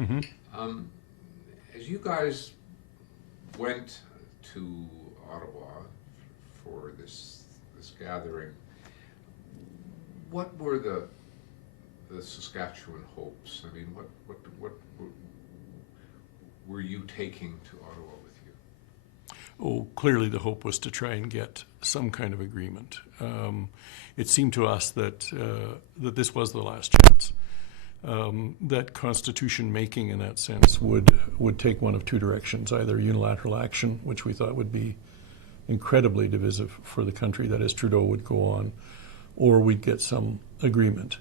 Mm-hmm. As you guys went to Ottawa for this gathering, what were the Saskatchewan hopes? I mean, what were you taking to Ottawa with you? Oh, clearly the hope was to try and get some kind of agreement. It seemed to us that this was the last chance. That constitution making, in that sense, would take one of two directions: either unilateral action, which we thought would be incredibly divisive for the country, that is, Trudeau would go on, or we'd get some agreement.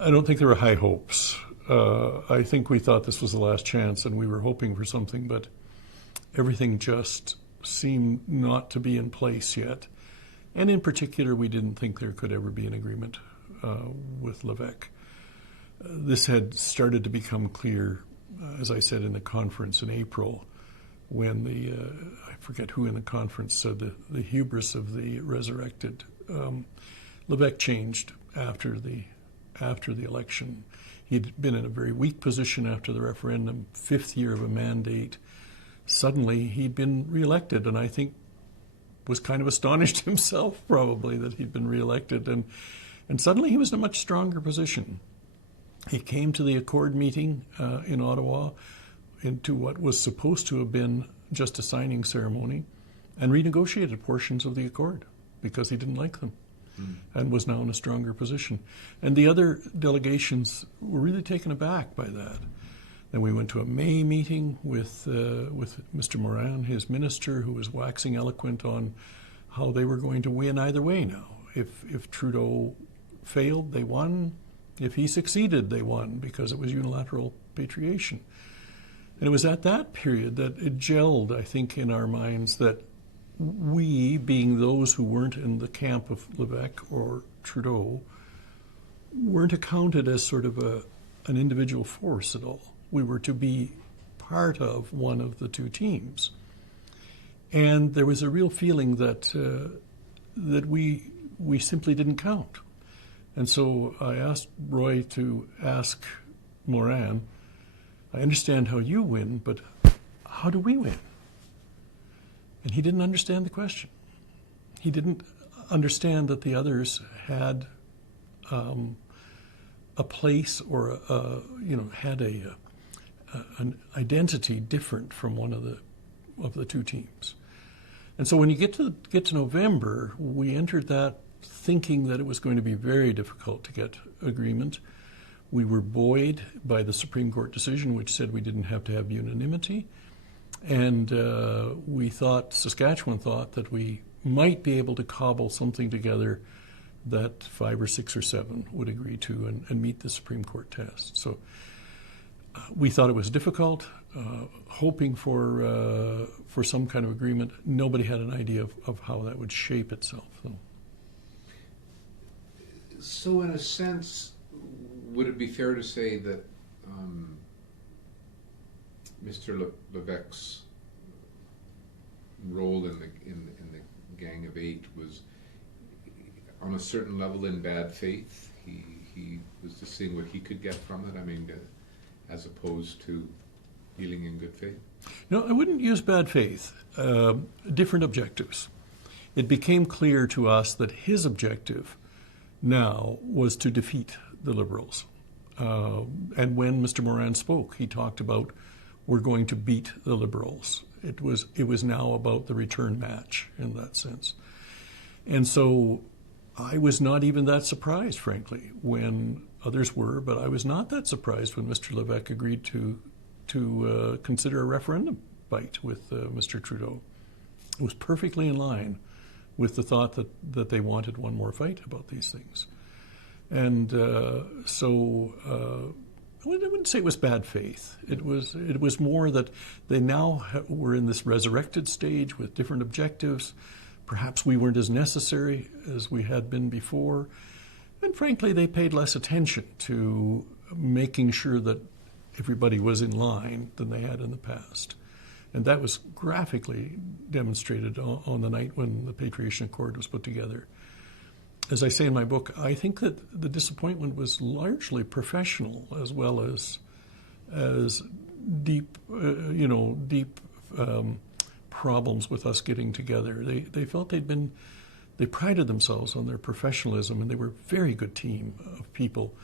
I don't think there were high hopes. I think we thought this was the last chance, and we were hoping for something, but everything just seemed not to be in place yet. And in particular, we didn't think there could ever be an agreement with Lévesque. This had started to become clear, as I said, in the conference in April, when I forget who in the conference said the hubris of the resurrected. Lévesque changed after the election. He'd been in a very weak position after the referendum, 5th year of a mandate. Suddenly he'd been reelected, and I think was kind of astonished himself probably that he'd been reelected, and suddenly he was in a much stronger position. He came to the Accord meeting in Ottawa, into what was supposed to have been just a signing ceremony, and renegotiated portions of the Accord because he didn't like them and was now in a stronger position. And the other delegations were really taken aback by that. Then we went to a May meeting with Mr. Morin, his minister, who was waxing eloquent on how they were going to win either way now. If Trudeau failed, they won. If he succeeded, they won, because it was unilateral patriation. And it was at that period that it gelled, I think, in our minds that we, being those who weren't in the camp of Lévesque or Trudeau, weren't accounted as sort of an individual force at all. We were to be part of one of the two teams. And there was a real feeling that we simply didn't count. And so I asked Roy to ask Morin, I understand how you win, but how do we win? And he didn't understand the question. He didn't understand that the others had a place or had an identity different from one of the two teams. And so when you get to November, we entered that thinking that it was going to be very difficult to get agreement. We were buoyed by the Supreme Court decision, which said we didn't have to have unanimity. And Saskatchewan thought that we might be able to cobble something together that 5 or 6 or 7 would agree to and meet the Supreme Court test. So we thought it was difficult, hoping for some kind of agreement. Nobody had an idea of how that would shape itself, though. So in a sense, would it be fair to say that Mr. Lévesque's role in the Gang of Eight was, on a certain level, in bad faith? He was just seeing what he could get from it. I mean, as opposed to dealing in good faith. No, I wouldn't use bad faith. Different objectives. It became clear to us that his objective now was to defeat the Liberals. And when Mr. Morin spoke, he talked about, we're going to beat the Liberals. It was now about the return match in that sense. And so I was not even that surprised, frankly, when others were, but I was not that surprised when Mr. Lévesque agreed to consider a referendum fight with Mr. Trudeau. It was perfectly in line with the thought that they wanted one more fight about these things. And so I wouldn't say it was bad faith. It was more that they now were in this resurrected stage with different objectives. Perhaps we weren't as necessary as we had been before. And frankly, they paid less attention to making sure that everybody was in line than they had in the past. And that was graphically demonstrated on the night when the Patriation Accord was put together. As I say in my book, I think that the disappointment was largely professional as well as as deep, deep problems with us getting together. They felt they prided themselves on their professionalism, and they were a very good team of people,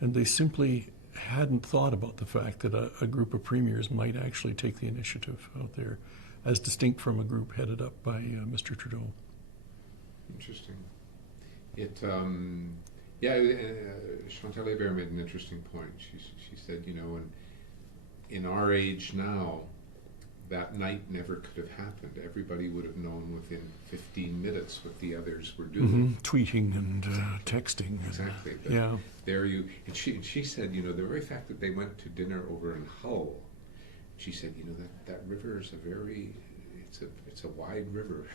and they simply hadn't thought about the fact that a group of premiers might actually take the initiative out there, as distinct from a group headed up by Mr. Trudeau. Interesting. Chantal Hébert made an interesting point. She said, in our age now, that night never could have happened. Everybody would have known within 15 minutes what the others were doing. Tweeting and texting. Exactly. But yeah. There you, and she said, the very fact that they went to dinner over in Hull, she said, that river is it's a wide river.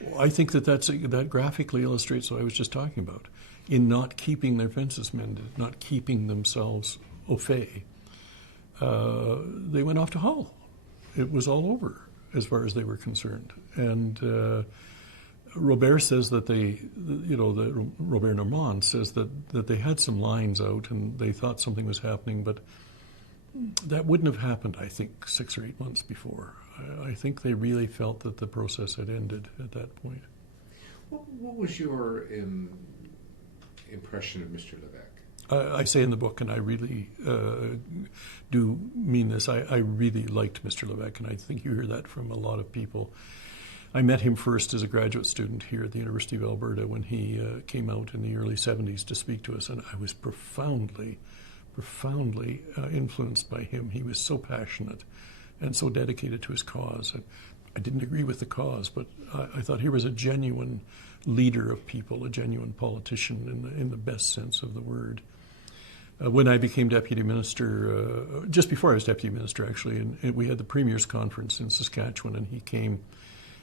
Well, I think that graphically illustrates what I was just talking about. In not keeping their fences mended, not keeping themselves au fait, they went off to Hull. It was all over as far as they were concerned. And Robert says that Robert Normand says that they had some lines out and they thought something was happening, but that wouldn't have happened, I think, 6 or 8 months before. I think they really felt that the process had ended at that point. What was your impression of Mr. Levesque? I say in the book, and I really do mean this, I really liked Mr. Levesque, and I think you hear that from a lot of people. I met him first as a graduate student here at the University of Alberta when he came out in the early 70s to speak to us, and I was profoundly influenced by him. He was so passionate and so dedicated to his cause. I didn't agree with the cause, but I thought here was a genuine leader of people, a genuine politician in the best sense of the word. When I became deputy minister, just before I was deputy minister actually, and we had the Premier's Conference in Saskatchewan, and he came.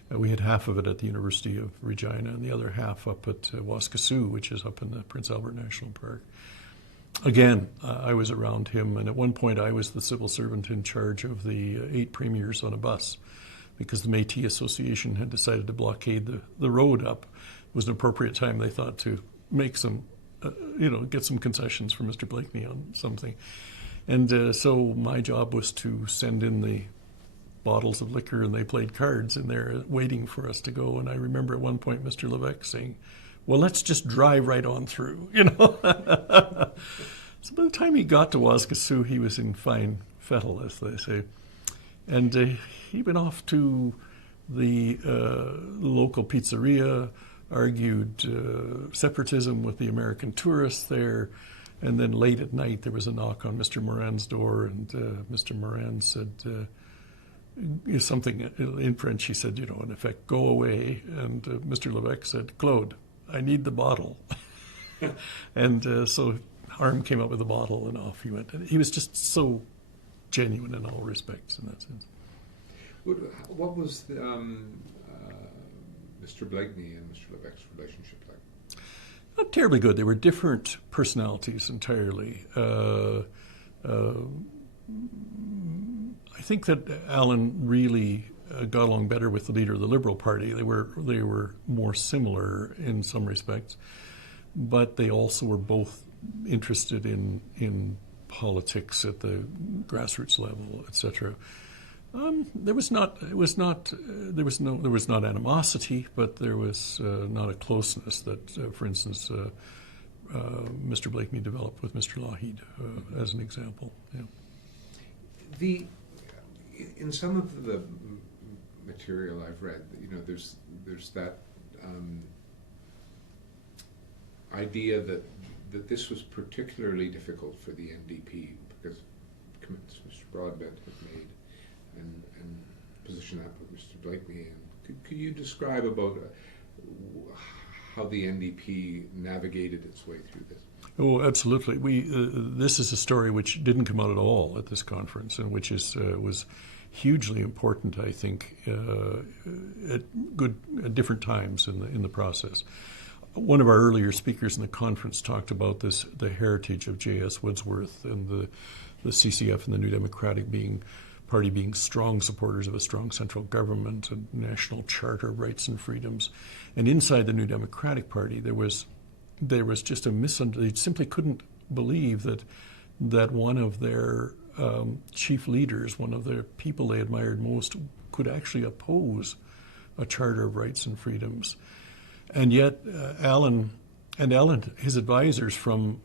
We had half of it at the University of Regina and the other half up at Waskesiu, which is up in the Prince Albert National Park. Again, I was around him, and at one point I was the civil servant in charge of the 8 premiers on a bus, because the Métis Association had decided to blockade the road up. It was an appropriate time, they thought, to make some, get some concessions for Mr. Blakeney on something. And so my job was to send in the bottles of liquor, and they played cards in there waiting for us to go. And I remember at one point Mr. Levesque saying, well, let's just drive right on through, So by the time he got to Waskesiu, he was in fine fettle, as they say. And he went off to the local pizzeria, argued separatism with the American tourists there, and then late at night there was a knock on Mr. Moran's door, and Mr. Moran said something in French. He said, in effect, go away. And Mr. Levesque said, Claude, I need the bottle. And so Harm came up with the bottle, and off he went. And he was just so genuine in all respects in that sense. What was Mr. Blakeney and Mr. Levesque's relationship like? Not terribly good. They were different personalities entirely. I think that Alan really got along better with the leader of the Liberal Party. They were more similar in some respects, but they also were both interested in politics at the grassroots level, etc. There was not animosity, but there was not a closeness that, for instance, Mr. Blakeney developed with Mr. Lougheed, as an example. Yeah. In some of the material I've read, there's that idea that this was particularly difficult for the NDP because commitments Mr. Broadbent had made, and position that with Mr. Blakeney. And could you describe about how the NDP navigated its way through this? Oh, absolutely. This is a story which didn't come out at all at this conference, and which was hugely important, I think, at different times in the process. One of our earlier speakers in the conference talked about the heritage of J.S. Woodsworth and the CCF and the New Democratic Party being strong supporters of a strong central government, a national charter of rights and freedoms. And inside the New Democratic Party, there was just a misunderstanding. They simply couldn't believe that one of their chief leaders, one of the people they admired most, could actually oppose a Charter of Rights and Freedoms. And yet Allen, his advisors from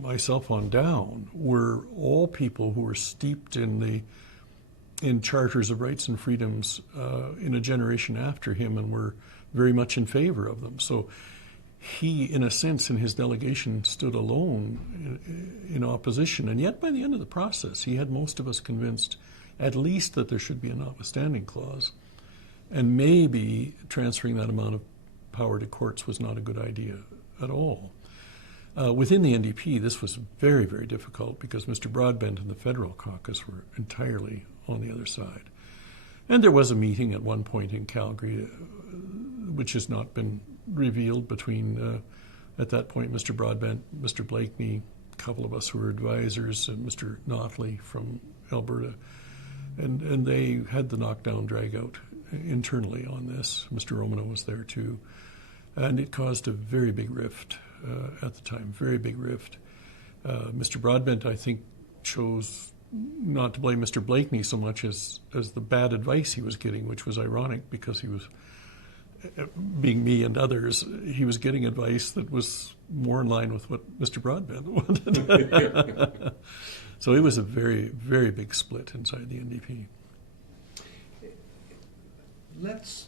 myself on down, were all people who were steeped in charters of rights and freedoms in a generation after him, and were very much in favor of them. So he, in a sense, in his delegation, stood alone in opposition. And yet, by the end of the process, he had most of us convinced at least that there should be a notwithstanding clause. And maybe transferring that amount of power to courts was not a good idea at all. Within the NDP, this was very, very difficult because Mr. Broadbent and the federal caucus were entirely on the other side. And there was a meeting at one point in Calgary, which has not been revealed, between, at that point, Mr. Broadbent, Mr. Blakeney, a couple of us who were advisors, and Mr. Notley from Alberta. And they had the knockdown drag-out internally on this. Mr. Romano was there too. And it caused a very big rift at the time, very big rift. Mr. Broadbent, I think, chose not to blame Mr. Blakeney so much as the bad advice he was getting, which was ironic because he was, being me and others, he was getting advice that was more in line with what Mr. Broadbent wanted. So it was a very, very big split inside the NDP. Let's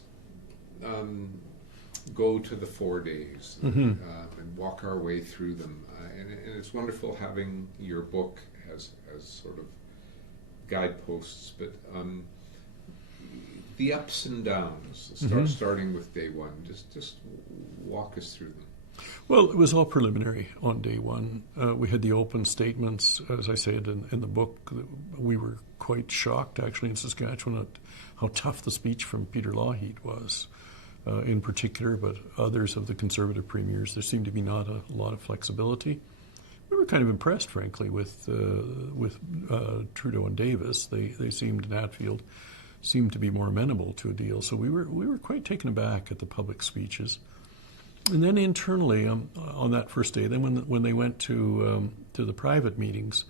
go to the 4 days and walk our way through them. And it's wonderful having your book as sort of guideposts, but the ups and downs, starting with day one, just walk us through them. Well, it was all preliminary on day one. We had the open statements, as I said in the book. We were quite shocked, actually, in Saskatchewan at how tough the speech from Peter Lougheed was, in particular, but others of the Conservative premiers. There seemed to be not a lot of flexibility. We were kind of impressed, frankly, with Trudeau and Davis. They seemed, in Hatfield, seemed to be more amenable to a deal. So we were quite taken aback at the public speeches. And then internally, on that first day, then when they went to the private meetings,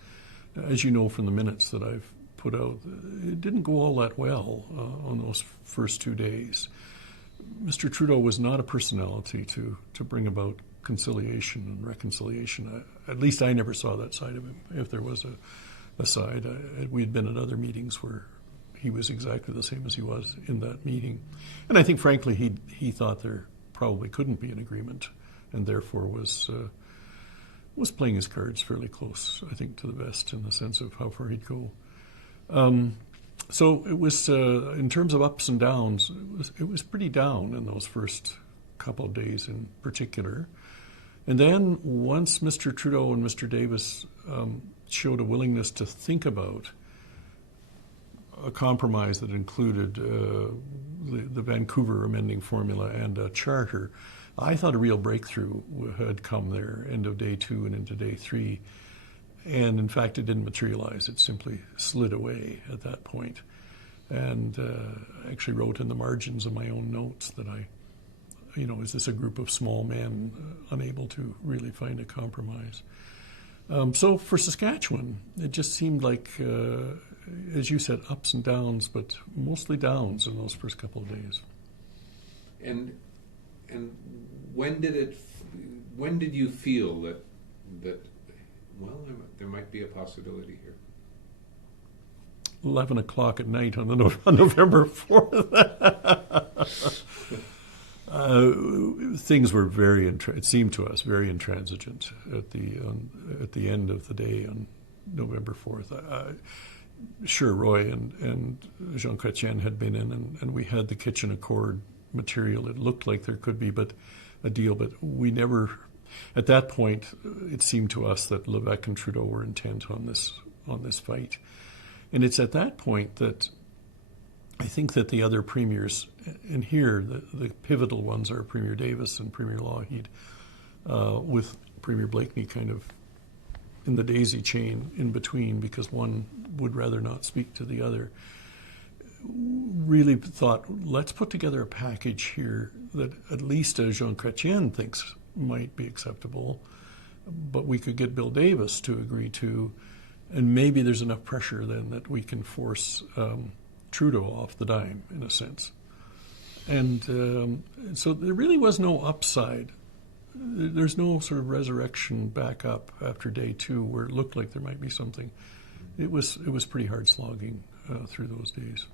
as you know from the minutes that I've put out, it didn't go all that well on those first 2 days. Mr. Trudeau was not a personality to bring about conciliation and reconciliation. At least I never saw that side of him. If there was a side, we'd been at other meetings where he was exactly the same as he was in that meeting. And I think, frankly, he thought there probably couldn't be an agreement, and therefore was playing his cards fairly close, I think, to the vest in the sense of how far he'd go. So it was, in terms of ups and downs, it was pretty down in those first couple of days in particular. And then once Mr. Trudeau and Mr. Davis showed a willingness to think about a compromise that included the Vancouver amending formula and a charter, I thought a real breakthrough had come there, end of day 2 and into day 3. And in fact, it didn't materialize. It simply slid away at that point. And I actually wrote in the margins of my own notes that is this a group of small men unable to really find a compromise? So for Saskatchewan, it just seemed like, as you said, ups and downs, but mostly downs in those first couple of days. And when did you feel that well, there might be a possibility here? 11 o'clock at night on November 4th. Things were it seemed to us very intransigent at the end of the day on November 4th. Sure, Roy and Jean Chrétien had been in, and we had the Kitchen Accord material. It looked like there could be a deal, but we never. At that point, it seemed to us that Levesque and Trudeau were intent on this fight. And it's at that point that I think that the other premiers, and here the pivotal ones are Premier Davis and Premier Lougheed, with Premier Blakeney kind of in the daisy chain in between because one would rather not speak to the other, really thought, let's put together a package here that at least Jean Chrétien thinks might be acceptable, but we could get Bill Davis to agree to, And maybe there's enough pressure then that we can force Trudeau off the dime, in a sense. And so there really was no upside. There's no sort of resurrection back up after day 2 where it looked like there might be something. It was pretty hard slogging through those days.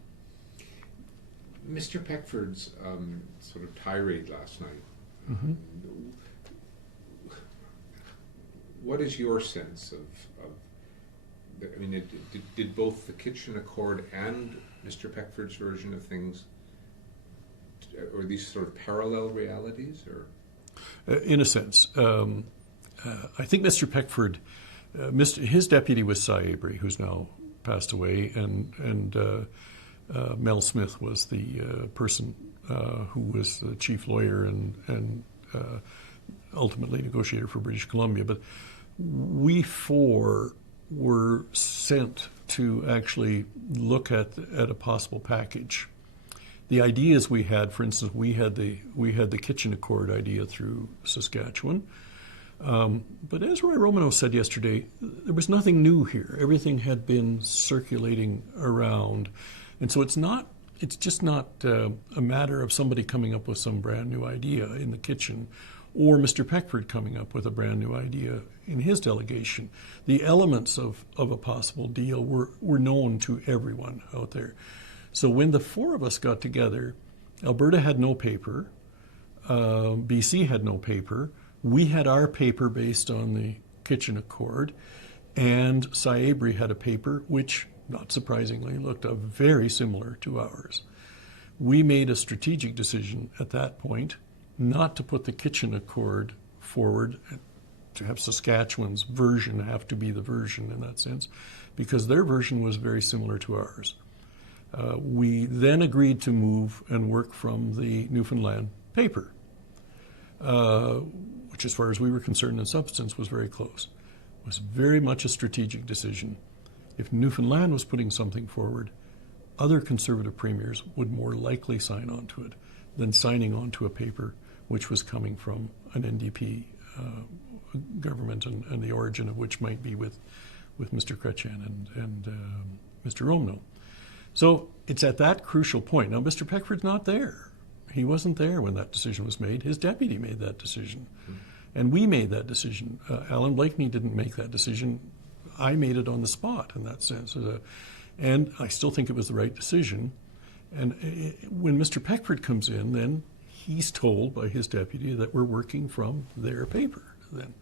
Mr. Peckford's sort of tirade last night. Mm-hmm. What is your sense of I mean, did both the Kitchen Accord and Mr. Peckford's version of things, or these sort of parallel realities, or? In a sense. I think Mr. Peckford, his deputy was Cy Abry, who's now passed away, and Mel Smith was the person who was the chief lawyer and ultimately negotiator for British Columbia. But we four were sent to actually look at a possible package. The ideas we had, for instance, we had the Kitchen Accord idea through Saskatchewan. But as Roy Romano said yesterday, there was nothing new here. Everything had been circulating around. And so it's just not a matter of somebody coming up with some brand new idea in the kitchen or Mr. Peckford coming up with a brand new idea in his delegation. The elements of a possible deal were known to everyone out there. So when the four of us got together, Alberta had no paper, BC had no paper, we had our paper based on the Kitchen Accord, and Cy Abry had a paper which, not surprisingly, looked very similar to ours. We made a strategic decision at that point not to put the Kitchen Accord forward, to have Saskatchewan's version have to be the version in that sense, because their version was very similar to ours. We then agreed to move and work from the Newfoundland paper, which as far as we were concerned in substance was very close. It was very much a strategic decision. If Newfoundland was putting something forward, other Conservative premiers would more likely sign on to it than signing on to a paper which was coming from an NDP government and the origin of which might be with Mr. Chrétien and Mr. Romano. So it's at that crucial point. Now, Mr. Peckford's not there. He wasn't there when that decision was made. His deputy made that decision. And we made that decision. Alan Blakeney didn't make that decision. I made it on the spot in that sense. And I still think it was the right decision. And when Mr. Peckford comes in, then he's told by his deputy that we're working from their paper. Then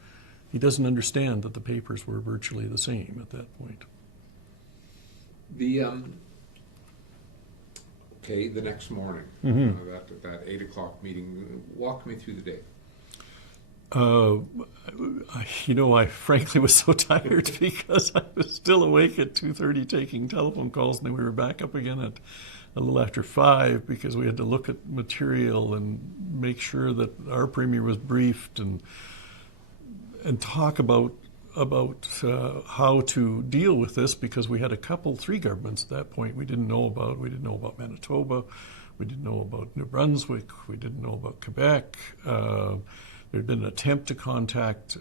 he doesn't understand that the papers were virtually the same at that point. The next morning, that 8 o'clock meeting, walk me through the day. I frankly was so tired because I was still awake at 2:30 taking telephone calls, and then we were back up again at a little after 5 because we had to look at material and make sure that our premier was briefed and talk about how to deal with this, because we had 3 governments at that point we didn't know about. We didn't know about Manitoba, we didn't know about New Brunswick, we didn't know about Quebec. There had been an attempt to contact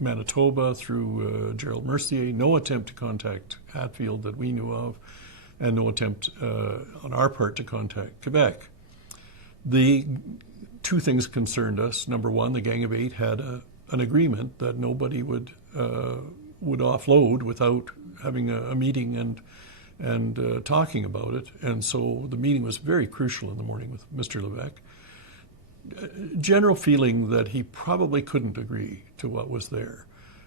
Manitoba through Gerald Mercier, no attempt to contact Hatfield that we knew of, and no attempt on our part to contact Quebec. The 2 things concerned us. Number one, the Gang of 8 had an agreement that nobody would offload without having a meeting and talking about it. And so the meeting was very crucial in the morning with Mr. Levesque. General feeling that he probably couldn't agree to what was there,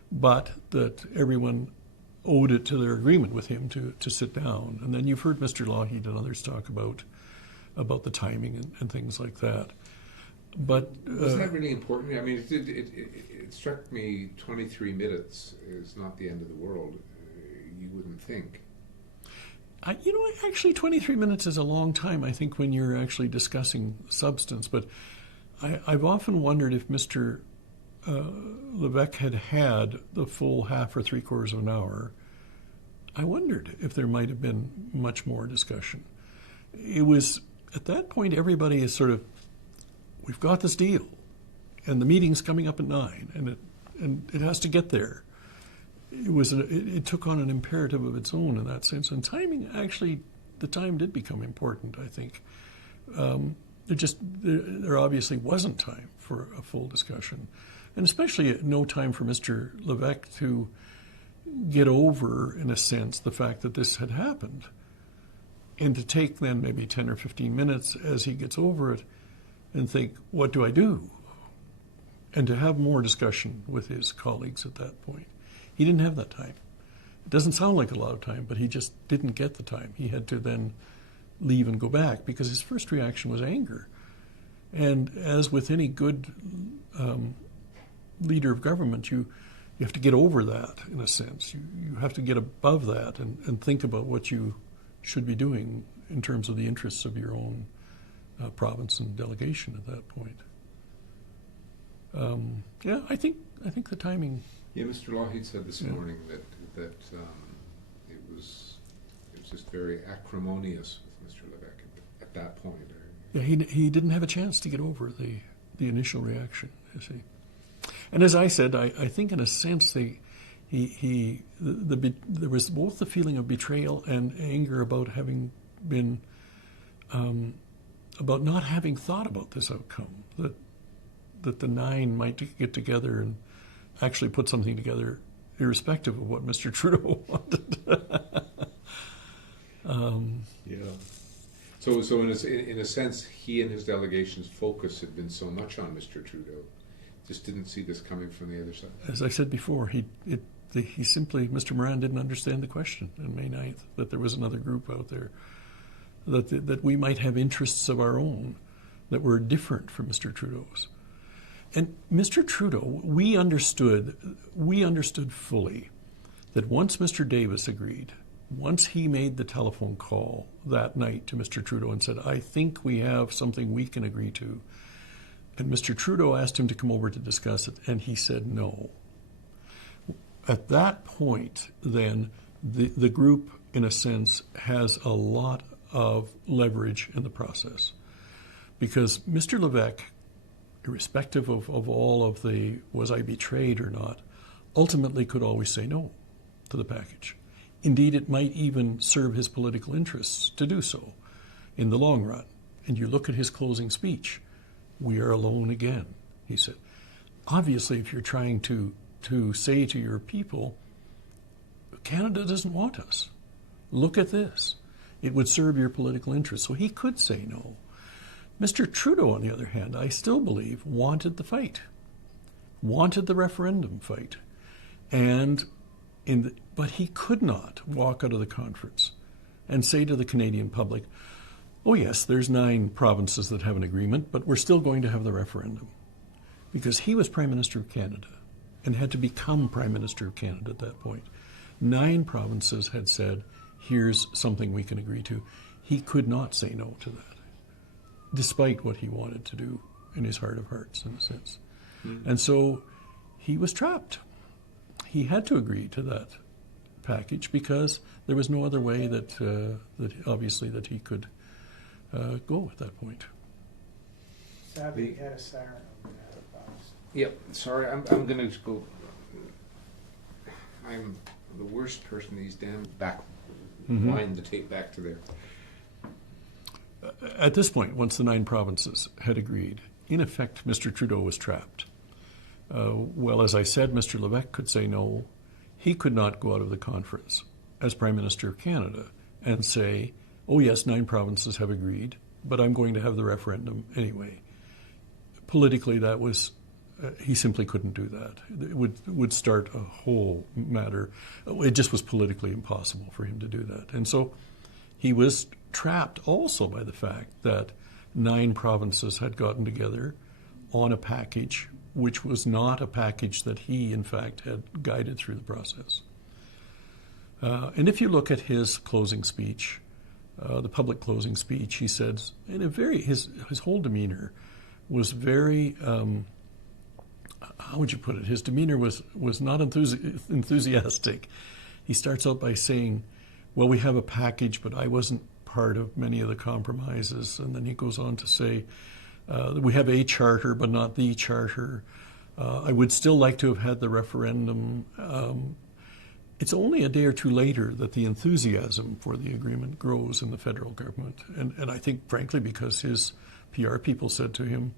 but that everyone owed it to their agreement with him to sit down. And then you've heard Mr. Lougheed and others talk about the timing and things like that. But was that really important? I mean, it struck me 23 minutes is not the end of the world. You wouldn't think. Actually 23 minutes is a long time, I think, when you're actually discussing substance. But I've often wondered if Mr. Levesque had the full half or 3/4 of an hour. I wondered if there might have been much more discussion. It was, at that point, everybody is sort of, we've got this deal, and the meeting's coming up at 9, and it has to get there. it took on an imperative of its own in that sense. And timing, actually, the time did become important, I think. There obviously wasn't time for a full discussion, and especially no time for Mr. Levesque to get over, in a sense, the fact that this had happened, and to take then maybe 10 or 15 minutes as he gets over it and think, what do I do? And to have more discussion with his colleagues at that point. He didn't have that time. It doesn't sound like a lot of time, but he just didn't get the time. He had to then leave and go back because his first reaction was anger. And as with any good leader of government, you have to get over that, in a sense. You have to get above that and think about what you should be doing in terms of the interests of your own province and delegation at that point. I think the timing. Yeah, Mr. Lougheed said this morning that it was just very acrimonious with Mr. Levesque at that point. Yeah, he didn't have a chance to get over the initial reaction, you see. And as I said, I think in a sense there was both the feeling of betrayal and anger about having been about not having thought about this outcome, that the 9 might get together and actually put something together, irrespective of what Mr. Trudeau wanted. Yeah. So in a sense, he and his delegation's focus had been so much on Mr. Trudeau, just didn't see this coming from the other side. As I said before, he simply, Mr. Moran didn't understand the question on May 9th, that there was another group out there, that we might have interests of our own that were different from Mr. Trudeau's. And Mr. Trudeau, we understood fully that once Mr. Davis agreed, once he made the telephone call that night to Mr. Trudeau and said, I think we have something we can agree to, and Mr. Trudeau asked him to come over to discuss it, and he said no. At that point, then, the group, in a sense, has a lot of leverage in the process. Because Mr. Levesque, irrespective of all of the was I betrayed or not, ultimately could always say no to the package. Indeed, it might even serve his political interests to do so in the long run. And you look at his closing speech, we are alone again, he said. Obviously, if you're trying to say to your people, Canada doesn't want us. Look at this. It would serve your political interests. So he could say no. Mr. Trudeau, on the other hand, I still believe, wanted the fight, wanted the referendum fight. But he could not walk out of the conference and say to the Canadian public, oh yes, there's 9 provinces that have an agreement, but we're still going to have the referendum. Because he was Prime Minister of Canada and had to become Prime Minister of Canada at that point. 9 provinces had said, here's something we can agree to. He could not say no to that, despite what he wanted to do in his heart of hearts, in a sense. Mm-hmm. And so he was trapped. He had to agree to that package because there was no other way that he could go at that point. Sadly, he had a siren over that box. Yep. Sorry, I'm going to go. I'm the worst person. These damn wind the tape back to there. At this point, once the 9 provinces had agreed, in effect, Mr. Trudeau was trapped. Well, as I said, Mr. Levesque could say no. He could not go out of the conference as Prime Minister of Canada and say, oh yes, 9 provinces have agreed, but I'm going to have the referendum anyway. Politically, that was, he simply couldn't do that. It would start a whole matter. It just was politically impossible for him to do that. And so he was trapped also by the fact that 9 provinces had gotten together on a package which was not a package that he, in fact, had guided through the process. And if you look at his closing speech, the public closing speech, he said, in a very, his whole demeanor was very, how would you put it? His demeanor was not enthusiastic. He starts out by saying, well, we have a package, but I wasn't part of many of the compromises. And then he goes on to say, we have a charter, but not the charter. I would still like to have had the referendum. it's only a day or two later that the enthusiasm for the agreement grows in the federal government. And I think, frankly, because his PR people said to him,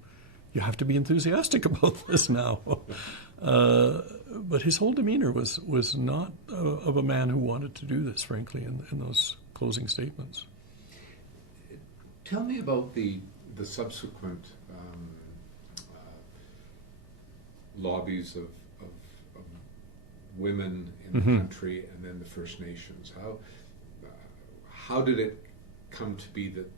you have to be enthusiastic about this now. But his whole demeanor was not of a man who wanted to do this, frankly, in those closing statements. Tell me about the subsequent lobbies of women in the country, and then the First Nations. How did it come to be that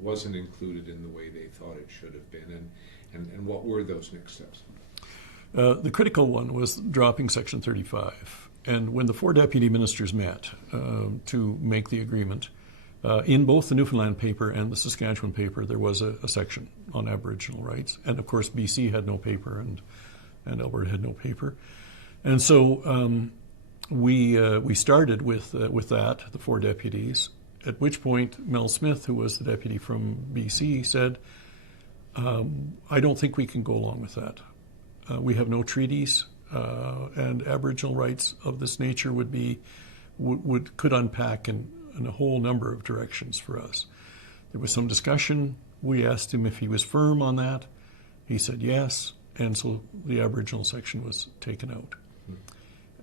wasn't included in the way they thought it should have been, and what were those next steps? The critical one was dropping Section 35. And when the 4 deputy ministers met to make the agreement, in both the Newfoundland paper and the Saskatchewan paper, there was a section on Aboriginal rights. And of course, BC had no paper, and Alberta had no paper. And so we started with that, the 4 deputies, at which point Mel Smith, who was the deputy from BC, said, I don't think we can go along with that. We have no treaties, and Aboriginal rights of this nature could unpack in a whole number of directions for us. There was some discussion. We asked him if he was firm on that. He said yes, and so the Aboriginal section was taken out.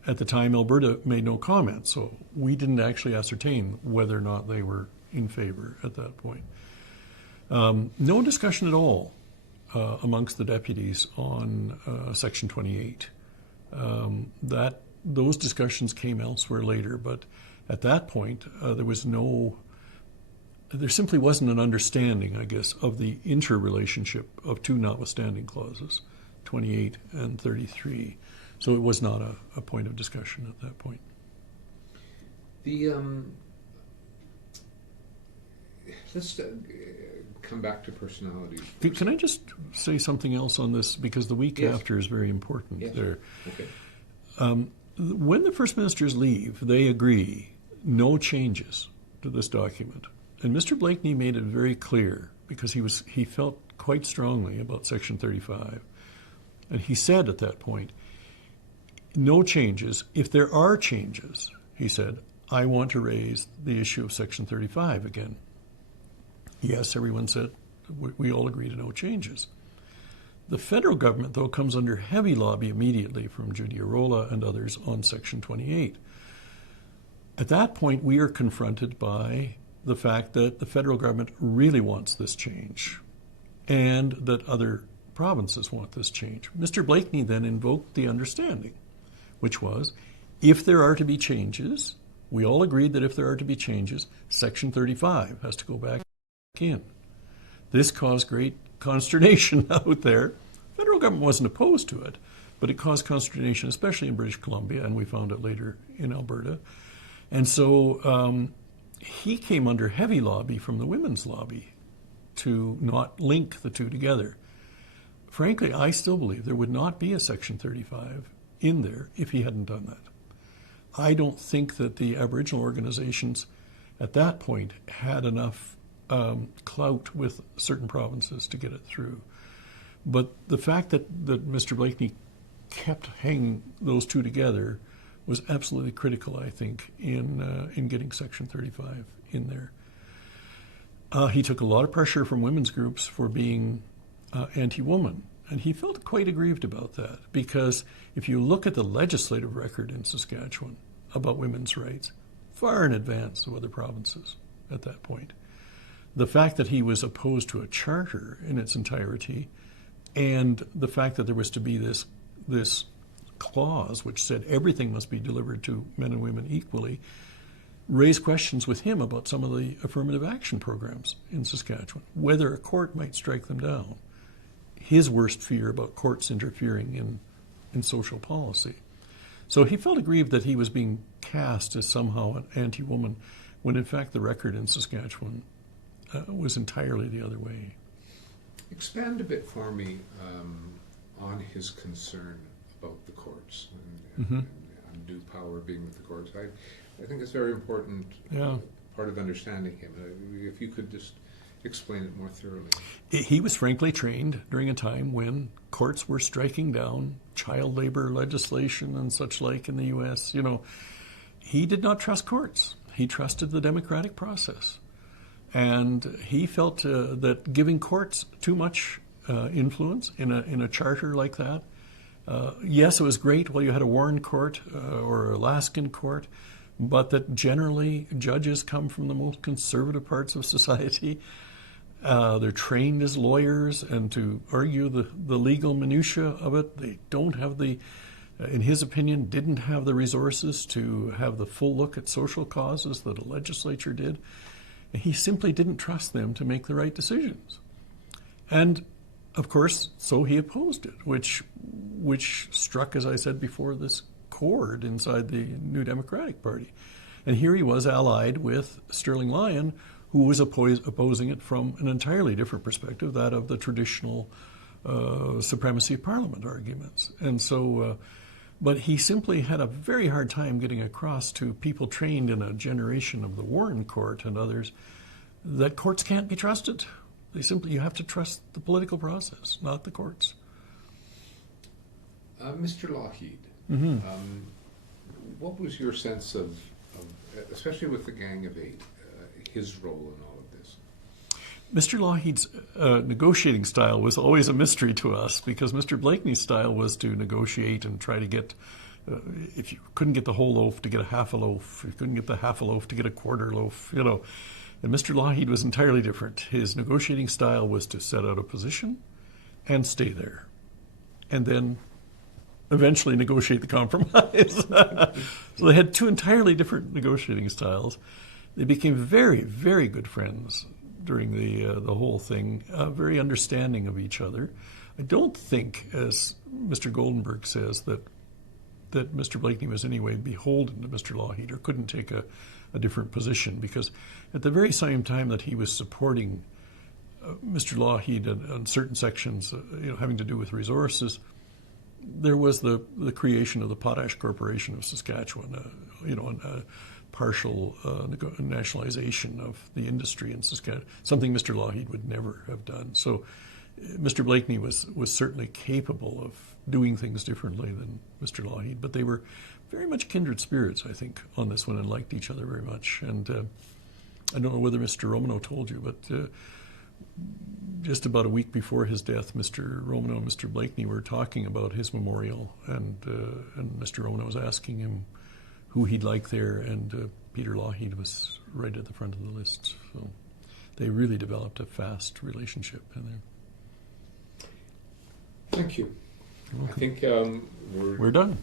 At the time, Alberta made no comment, so we didn't actually ascertain whether or not they were in favor at that point. No discussion at all amongst the deputies on Section 28. Those discussions came elsewhere later, but at that point, there simply wasn't an understanding, I guess, of the interrelationship of 2 notwithstanding clauses, 28 and 33. So it was not a point of discussion at that point. Let's come back to personalities. Can I just say something else on this? Because the week after is very important. Yes. There. Okay. When the First Ministers leave, they agree no changes to this document. And Mr. Blakeney made it very clear, because he felt quite strongly about Section 35. And he said at that point, no changes. If there are changes, he said, I want to raise the issue of Section 35 again. Yes, everyone said, we all agree to no changes. The federal government, though, comes under heavy lobby immediately from Judy Arola and others on Section 28. At that point, we are confronted by the fact that the federal government really wants this change, and that other provinces want this change. Mr. Blakeney then invoked the understanding, which was, if there are to be changes, we all agreed that if there are to be changes, Section 35 has to go back in. This caused great consternation out there. The federal government wasn't opposed to it, but it caused consternation, especially in British Columbia, and we found it later in Alberta. And so he came under heavy lobby from the women's lobby to not link the two together. Frankly, I still believe there would not be a Section 35 in there if he hadn't done that. I don't think that the Aboriginal organizations at that point had enough clout with certain provinces to get it through. But the fact that Mr. Blakeney kept hanging those two together was absolutely critical, I think, in getting Section 35 in there. He took a lot of pressure from women's groups for being anti-woman, and he felt quite aggrieved about that, because if you look at the legislative record in Saskatchewan about women's rights, far in advance of other provinces at that point, the fact that he was opposed to a charter in its entirety, and the fact that there was to be this clause which said everything must be delivered to men and women equally, raised questions with him about some of the affirmative action programs in Saskatchewan, whether a court might strike them down. His worst fear about courts interfering in social policy. So he felt aggrieved that he was being cast as somehow an anti-woman, when in fact the record in Saskatchewan was entirely the other way. Expand a bit for me on his concern about the courts and undue power being with the courts. I think it's very important part of understanding him. If you could just Explain it more thoroughly. He was frankly trained during a time when courts were striking down child labor legislation and such like in the U.S. You know, he did not trust courts. He trusted the democratic process. And he felt that giving courts too much influence in a charter like that, yes, it was great while you had a Warren court or Alaskan court, but that generally judges come from the most conservative parts of society. They're trained as lawyers, and to argue the legal minutiae of it, they don't have in his opinion, didn't have the resources to have the full look at social causes that a legislature did. And he simply didn't trust them to make the right decisions. And of course, so he opposed it, which struck, as I said before, this chord inside the New Democratic Party. And here he was allied with Sterling Lyon, who was opposing it from an entirely different perspective, that of the traditional supremacy of Parliament arguments. And so, but he simply had a very hard time getting across to people trained in a generation of the Warren Court and others that courts can't be trusted. You have to trust the political process, not the courts. Mr. Lougheed, what was your sense of, especially with the Gang of Eight, his role in all of this? Mr. Lougheed's negotiating style was always a mystery to us, because Mr. Blakeney's style was to negotiate and try to get, if you couldn't get the whole loaf, to get a half a loaf. If you couldn't get the half a loaf, to get a quarter loaf, you know. And Mr. Lougheed was entirely different. His negotiating style was to set out a position and stay there, and then eventually negotiate the compromise. So they had two entirely different negotiating styles. They became very, very good friends during the whole thing, very understanding of each other. I don't think, as Mr. Goldenberg says, that Mr. Blakeney was in any way beholden to Mr. Lougheed or couldn't take a different position, because at the very same time that he was supporting Mr. Lougheed on certain sections, having to do with resources, there was the creation of the Potash Corporation of Saskatchewan, a partial nationalization of the industry in Saskatchewan, something Mr. Lougheed would never have done. So Mr. Blakeney was certainly capable of doing things differently than Mr. Lougheed, but they were very much kindred spirits, I think, on this one, and liked each other very much. And I don't know whether Mr. Romano told you, but just about a week before his death, Mr. Romano and Mr. Blakeney were talking about his memorial, and Mr. Romano was asking him who he'd like there, and Peter Lougheed was right at the front of the list. So they really developed a fast relationship in there. Thank you. I think We're done.